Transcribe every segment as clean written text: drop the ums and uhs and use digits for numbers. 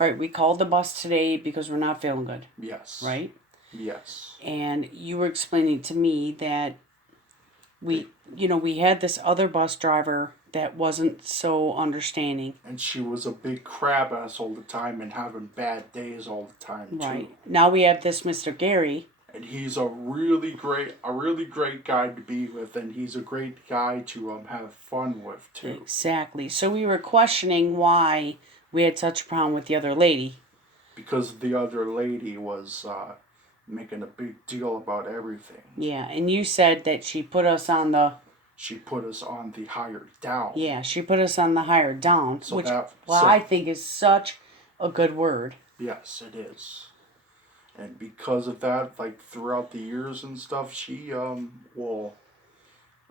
All right, we called the bus today because we're not feeling good, Yes. right? Yes. And you were explaining to me that we had this other bus driver that wasn't so understanding. And she was a big crab ass all the time and having bad days all the time Right. too. Now we have this Mr. Gary. And he's a really great guy to be with, and he's a great guy to have fun with too. Exactly. So we were questioning why we had such a problem with the other lady. Because the other lady was making a big deal about everything. Yeah, and you said that she put us on the... She put us on the higher down. Yeah, she put us on the higher down, So which that, I think is such a good word. Yes, it is. And because of that, like throughout the years and stuff, she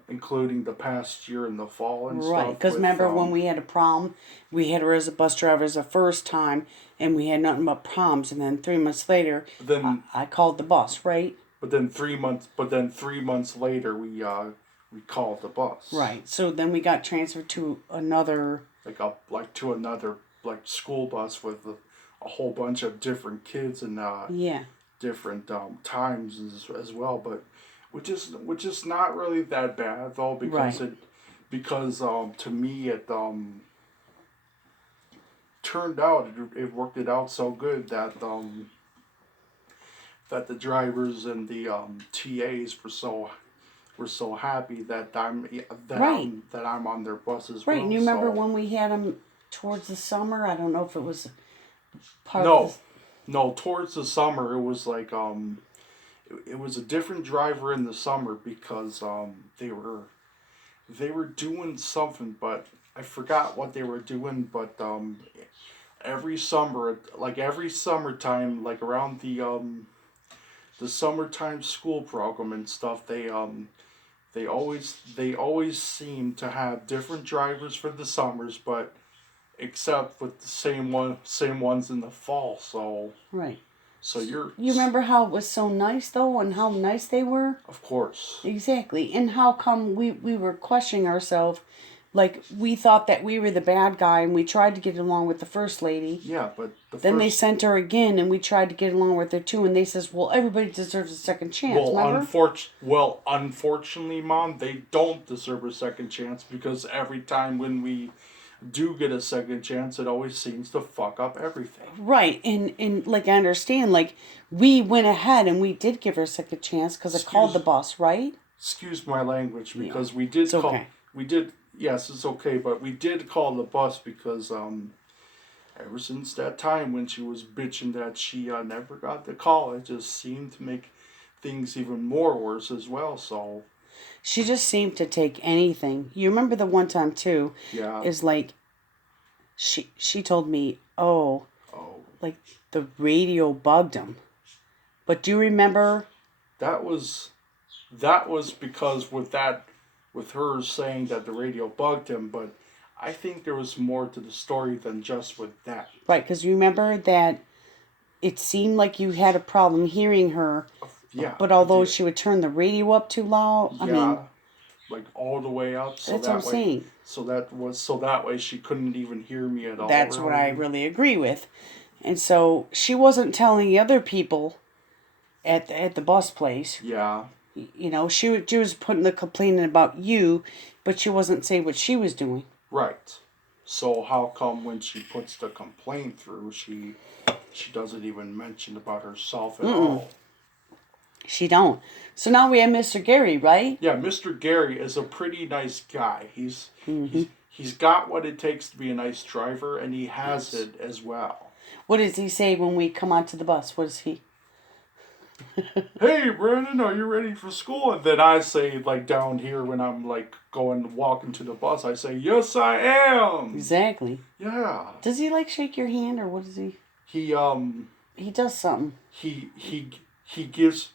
including the past year in the fall and stuff. Right, because remember when we had a problem, we had her as a bus driver as the first time, and we had nothing but problems. And then 3 months later, I called the bus, right? But then 3 months later, we called the bus. Right. So then we got transferred to another to another school bus with a whole bunch of different kids and different times as well. But which is not really that bad though, because to me it turned out it worked it out so good that that the drivers and the TAs were so happy that I'm on their bus as well. Right, and you remember when we had them towards the summer? I don't know if it was No, towards the summer it was like it was a different driver in the summer because they were doing something, but I forgot what they were doing. But every summertime, like around the summertime school program and stuff, they always seem to have different drivers for the summers, but except with the same ones in the fall. So right. So you remember how it was so nice though, and how nice they were? Of course. Exactly. And how come we were questioning ourselves, like we thought that we were the bad guy, and we tried to get along with the first lady. Yeah, but then they sent her again, and we tried to get along with her too, and they says, well, everybody deserves a second chance. Unfortunately, Mom, they don't deserve a second chance, because every time when we do get a second chance, it always seems to fuck up everything. Right, and like I understand, like we went ahead and we did give her a second chance because I called the bus, right? Excuse my language, because we did call. Okay. We did. Yes, it's okay, but we did call the bus because ever since that time when she was bitching that she never got the call, it just seemed to make things even more worse as well. So she just seemed to take anything. You remember the one time too? Yeah. Is like she told me, like the radio bugged him. But do you remember? That was because with her saying that the radio bugged him, but I think there was more to the story than just with that. Right, because you remember that it seemed like you had a problem hearing her. Yeah. But although she would turn the radio up too loud, like all the way up. So that's what I'm saying. So that way she couldn't even hear me at all. That's what I really agree with. And so she wasn't telling the other people at the bus place. Yeah. You know, she was putting the complaining about you, but she wasn't saying what she was doing. Right. So how come when she puts the complaint through, she doesn't even mention about herself at all? She don't. So now we have Mr. Gary, right? Yeah, Mr. Gary is a pretty nice guy. He's got what it takes to be a nice driver, and he has it as well. What does he say when we come onto the bus? What is he? Hey, Brandon, are you ready for school? And then I say, like, down here when I'm, like, walking to the bus, I say, yes, I am. Exactly. Yeah. Does he, like, shake your hand, or what does he? He does something. He gives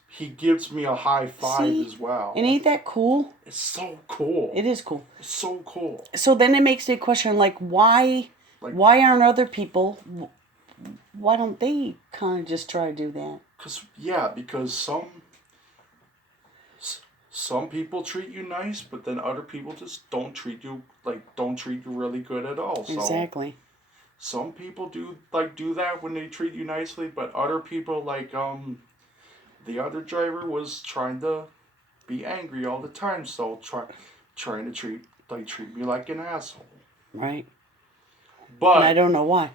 me a high five as well. And ain't that cool? It's so cool. It is cool. It's so cool. So then it makes me question, like, why aren't other people, why don't they kind of just try to do that? Because some people treat you nice, but then other people just don't treat you really good at all. So, exactly. some people do that when they treat you nicely, but other people the other driver was trying to be angry all the time, so trying to treat me like an asshole. Right. But and I don't know why.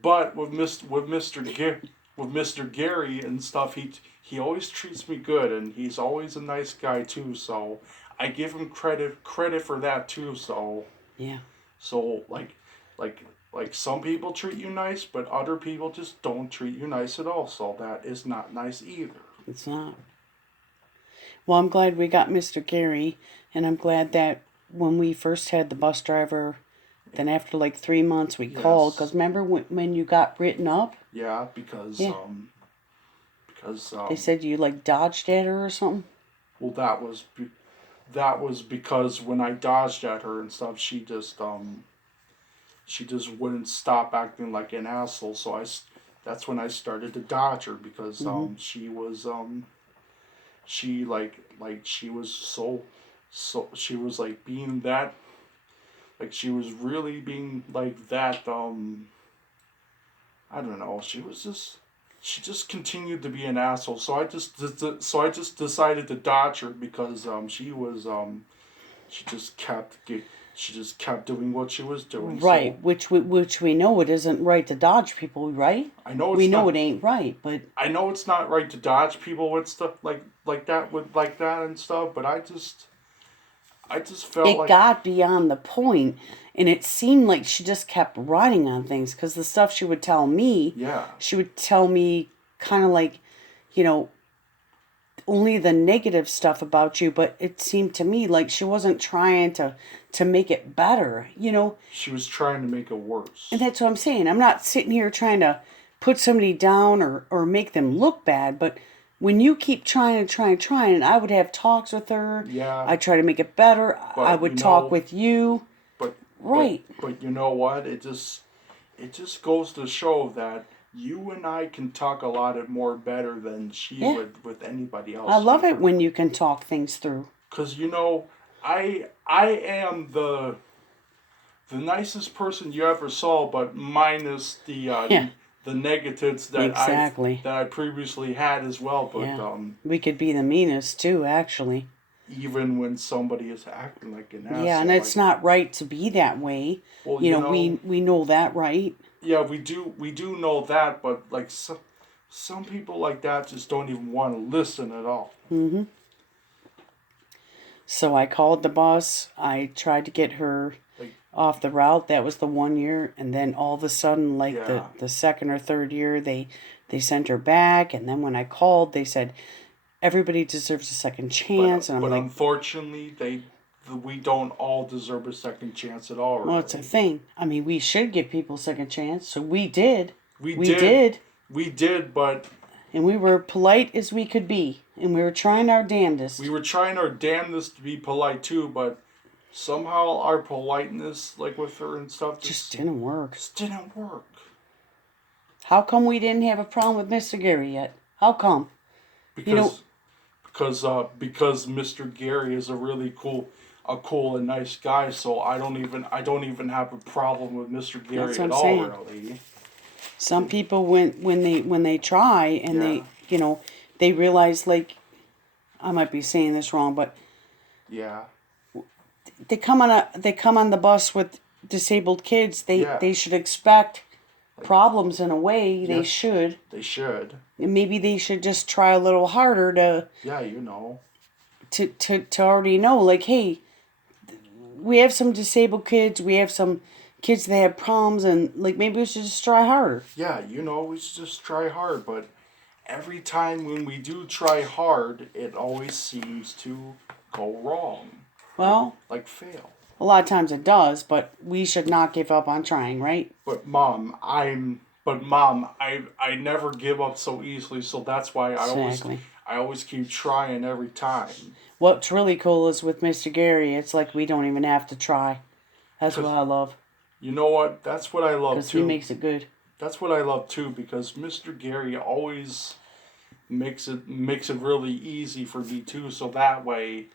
But with Mr. Gary and stuff, he always treats me good, and he's always a nice guy too. So I give him credit for that too. So yeah. So like some people treat you nice, but other people just don't treat you nice at all. So that is not nice either. It's not. Well, I'm glad we got Mr. Gary, and I'm glad that when we first had the bus driver, then after like 3 months we called, because remember when you got written up? Yeah, because they said you like dodged at her or something. Well, that was because when I dodged at her and stuff, she just wouldn't stop acting like an asshole. So that's when I started to dodge her, because she was she she was she was like being that, like she was really being like that, I don't know, she just continued to be an asshole. So I just decided to dodge her, because she just kept doing what she was doing. Right, so, which we know it isn't right to dodge people, right? I know we know it ain't right, but I know it's not right to dodge people with stuff like that and stuff. But I just felt it got beyond the point, and it seemed like she just kept riding on things, because the stuff she would tell me, she would tell me kind of like, only the negative stuff about you, but it seemed to me like she wasn't trying to make it better, She was trying to make it worse. And that's what I'm saying. I'm not sitting here trying to put somebody down or make them look bad, but when you keep trying, and I would have talks with her. Yeah. I try to make it better. I would talk with you. Right. But you know what? It just goes to show that you and I can talk a lot more better than she would with anybody else. I love it when you can talk things through. 'Cause I am the nicest person you ever saw, but minus the negatives that I previously had as well. But we could be the meanest too, actually. Even when somebody is acting like an asshole. Yeah, and it's not right to be that way. Well, we know that, right? Yeah, we do know that, but like some people like that just don't even want to listen at all. Mm-hmm. So I called the bus. I tried to get her off the route. That was the 1 year, and then all of a sudden, the second or third year, they sent her back. And then when I called, they said everybody deserves a second chance. But unfortunately, we don't all deserve a second chance at all. Really. Well, it's a thing. I mean, we should give people a second chance, so we did. We did, but... And we were polite as we could be, and we were trying our damnedest. We were trying our damnedest to be polite too, but somehow our politeness, like with her and stuff, just didn't work. How come we didn't have a problem with Mr. Gary yet? How come? Because Mr. Gary is a really cool and nice guy, so I don't even have a problem with Mr. Gary at all, really. Some people when they try and they realize, like, I might be saying this wrong, but they come on the bus with disabled kids. They should expect problems in a way. Yes, they should. And maybe they should just try a little harder to to already know, like, hey, we have some disabled kids, we have some kids that have problems, and like maybe we should just try harder. Yeah, we should just try hard, but every time when we do try hard, it always seems to go wrong. Well, like fail. A lot of times it does, but we should not give up on trying, right? But Mom, I never give up so easily, so that's why I always keep trying every time. What's really cool is with Mr. Gary, it's like we don't even have to try. That's what I love. You know what? That's what I love too. Because he makes it good. That's what I love too, because Mr. Gary always makes it really easy for me too, so that way